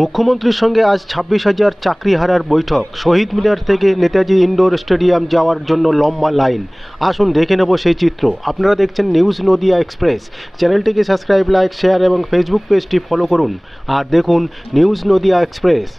মুখ্যমন্ত্রীর সঙ্গে আজ 26,000 চাকরিহারার বৈঠক। শহীদ মিনার থেকে নেতাজি ইনডোর স্টেডিয়াম যাওয়ার জন্য লম্বা লাইন। আসুন দেখে নেব সেই চিত্র। আপনারা দেখছেন নিউজ নদিয়া এক্সপ্রেস। চ্যানেলটিকে সাবস্ক্রাইব, লাইক, শেয়ার এবং ফেসবুক পেজটি ফলো করুন আর দেখুন নিউজ নদিয়া এক্সপ্রেস।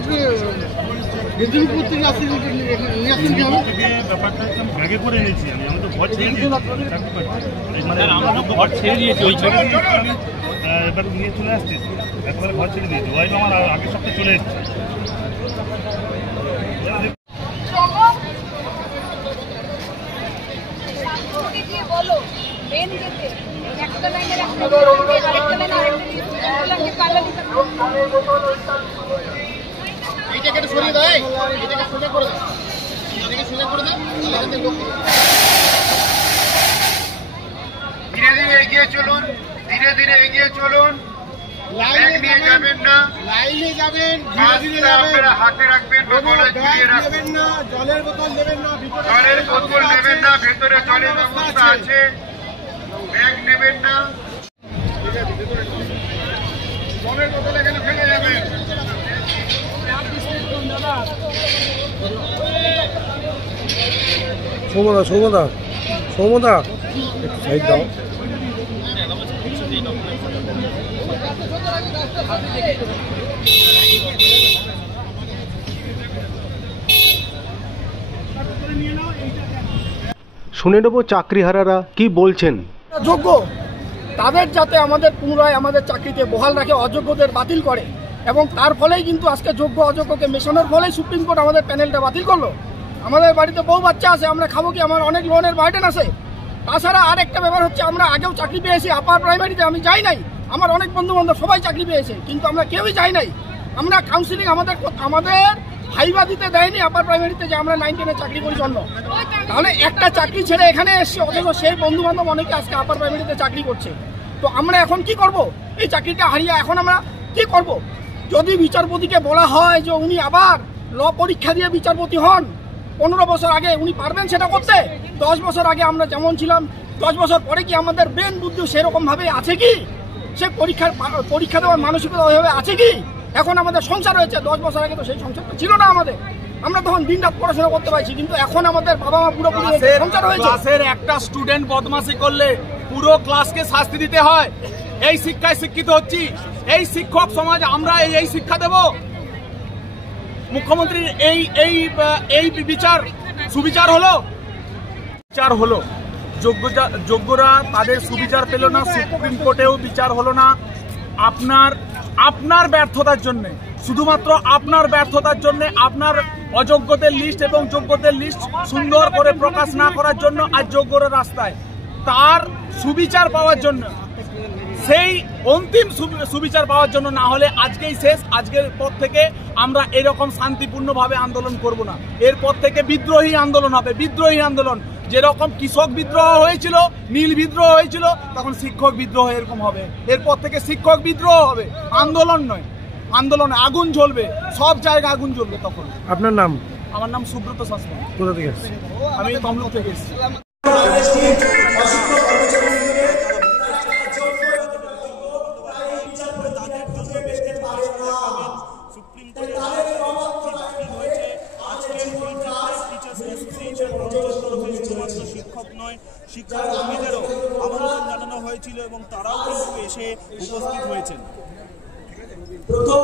আপনি মেদিনীপুর থেকে আসছেন, নিয়ে আসছেন কি হবে? ব্যাপারটা ব্যাগে করে এনেছি আমি তো ঘর ছেড়ে দিয়েছি, মানে আমরা তো ঘর ছেড়ে দিয়েছি, ওই ছবি এবার নিয়ে চলে আসছি, একবারে ঘর ছেড়ে দিয়েছি। ওয়াইফ আমার আগের সপ্তাহে চলে এসছে। এইটাকে সরিয়ে দেয়, এটাকে সোজা করে দেয়, এটাকে সোজা করে দেয়। ধীরে ধীরে এগিয়ে চলুন, ধীরে ধীরে এগিয়ে চলুন। লাইনে যাবেন না, লাইনে যাবেন, আপনারা হাতে রাখবেন বা গলায় ঝুলিয়ে রাখবেন না। জলের বোতল নেবেন না, জলের বোতল নেবেন না, ভেতরে জলের ব্যবস্থা আছে। ব্যাগ নেবেন না, জলের বোতল এখানে ফেলে যাবেন। সৌমদা একটু সাইড দাও। শুনে নেব চাকরিহারারা কি বলছেন। যোগ্য তাদের যাতে আমাদের পুনরায় আমাদের চাকরিতে বহাল রাখে, অযোগ্যদের বাতিল করে, এবং তার ফলেই কিন্তু আজকে যোগ্য অযোগ্যকে মেশানোর ফলেই সুপ্রিম কোর্ট আমাদের প্যানেলটা বাতিল করলো। আমাদের বাড়িতে বউ বাচ্চা আছে, আমরা খাবো কি? আমার অনেক লোনের বার্ডেন আছে। তাছাড়া আর একটা ব্যাপার হচ্ছে, আমরা আগেও চাকরি পেয়েছি আপার প্রাইমারিতে, আমি যাই নাই। আমার অনেক বন্ধু বান্ধব সবাই চাকরি পেয়েছে, কিন্তু আমরা কেউই যাই নাই। আমরা কাউন্সিলিং আমাদের ভাইবা দিতে দেয়নি আপার প্রাইমারিতে যে আমরা 9, 10-এ চাকরি করি জন্য। তাহলে একটা চাকরি ছেড়ে এখানে এসছি, অথচ সেই বন্ধু বান্ধব অনেকে আজকে আপার প্রাইমারিতে চাকরি করছে। তো আমরা এখন কি করব? এই চাকরিটা হারিয়ে এখন আমরা কি করব? যদি বিচারপতিকে বলা হয় যে উনি আবার ল পরীক্ষা দিয়ে বিচারপতি হন, 15 বছর আগে উনি পারবেন সেটা করতে? 10 বছর আগে আমরা যেমন ছিলাম, 10 বছর পরে কি আমাদের ব্রেন বুদ্ধি সেরকম ভাবে আছে কি? সে পরীক্ষা দেওয়ার মানসিকতা ওইভাবে আছে কি? এখন আমাদের সংসার হয়েছে, 10 বছর আগে তো সেই সংসারটা ছিল না আমাদের। আমরা তখন দিন রাত পড়াশোনা করতে পারছি, কিন্তু এখন আমাদের বাবা মা পুরোপুরি সংসার হয়েছে। ক্লাসের একটা স্টুডেন্ট বদমাশি করলে পুরো ক্লাসকে শাস্তি দিতে হয়। এই শিক্ষায় শিক্ষিত হচ্ছি, এই শিক্ষক সমাজ আমরা এই শিক্ষা দেব? মুখ্যমন্ত্রীর এই বিচার সুবিচার হলো? বিচার হলো, যোগ্যরা তাদের সুবিচার পেল না, সুপ্রিম কোর্টেও বিচার হলো না। আপনার ব্যর্থতার জন্য, শুধুমাত্র আপনার ব্যর্থতার জন্য, আপনার অযোগ্যদের লিস্ট এবং যোগ্যদের লিস্ট সুন্দর করে প্রকাশ না করার জন্য আজ যোগ্যরা রাস্তায়। তার সুবিচার পাওয়ার জন্য, সেই অন্তিম সুবিচার পাওয়ার জন্য, না হলে আজকেই শেষ। আজকের পর থেকে আমরা এরকম শান্তিপূর্ণভাবে আন্দোলন করব না। এরপর থেকে বিদ্রোহী আন্দোলন হবে, বিদ্রোহী আন্দোলন। যেরকম কৃষক বিদ্রোহ হয়েছিল, নীল বিদ্রোহ হয়েছিল, তখন শিক্ষক বিদ্রোহ এরকম হবে। এরপর থেকে শিক্ষক বিদ্রোহ হবে, আন্দোলন নয়। আন্দোলনে আগুন জ্বলবে, সব জায়গায় আগুন জ্বলবে তখন। আপনার নাম? আমার নাম সুব্রত শাসন। কোথা থেকে এসেছেন? আমি তমলুক থেকে এসেছি। শিক্ষক নয়, শিক্ষাকর্মীদেরও আমন্ত্রণ জানানো হয়েছিল এবং তারাও কিন্তু এসে উপস্থিত হয়েছেন। প্রথম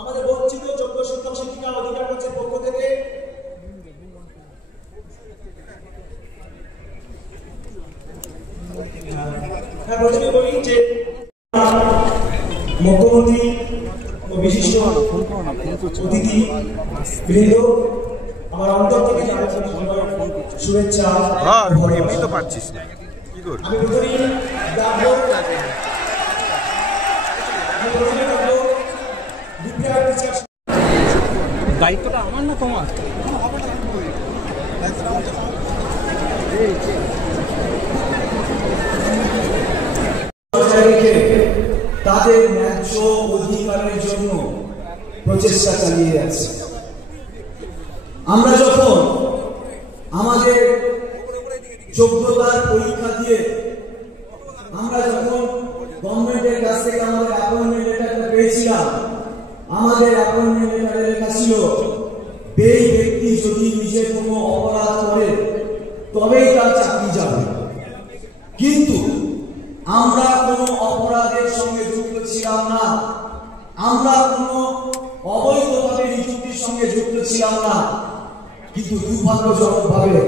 আমাদের বঞ্চিত যোগ্য শিক্ষক শিক্ষিকা অধিকার মঞ্চের পক্ষ থেকে প্রশ্ন করি যে মুখ্যমন্ত্রী ও বিশিষ্ট অতিথি বৃন্দ, আমার অন্তর থেকে শুভেচ্ছা। এমনি তো পাচ্ছিস না, কি করবি? আমি দায়িত্বটা আমার না তোমার? তাদের ন্যায্য অধিকারের জন্য প্রচেষ্টা চালিয়ে যাচ্ছে। আমরা যখন আমাদের যোগ্যতার পরীক্ষা দিয়ে আমরা যখন গভর্নমেন্টের কাছ থেকে আমাদের অ্যাপয়েন্টমেন্ট লেটারটা পেয়েছিলাম, আমাদের অ্যাপয়েন্টমেন্ট লেটারে লেখা ছিল এই ব্যক্তি যদি নিজের কোনো অপরাধ করে তবেই তার চাকরি যাবে। কিন্তু আমরা কোনো অপরাধের সঙ্গে যুক্ত ছিলাম না, আমরা কোনো অবৈধভাবে নিযুক্তির সঙ্গে যুক্ত ছিলাম না। কিন্তু দুর্ভাগ্যজনকভাবে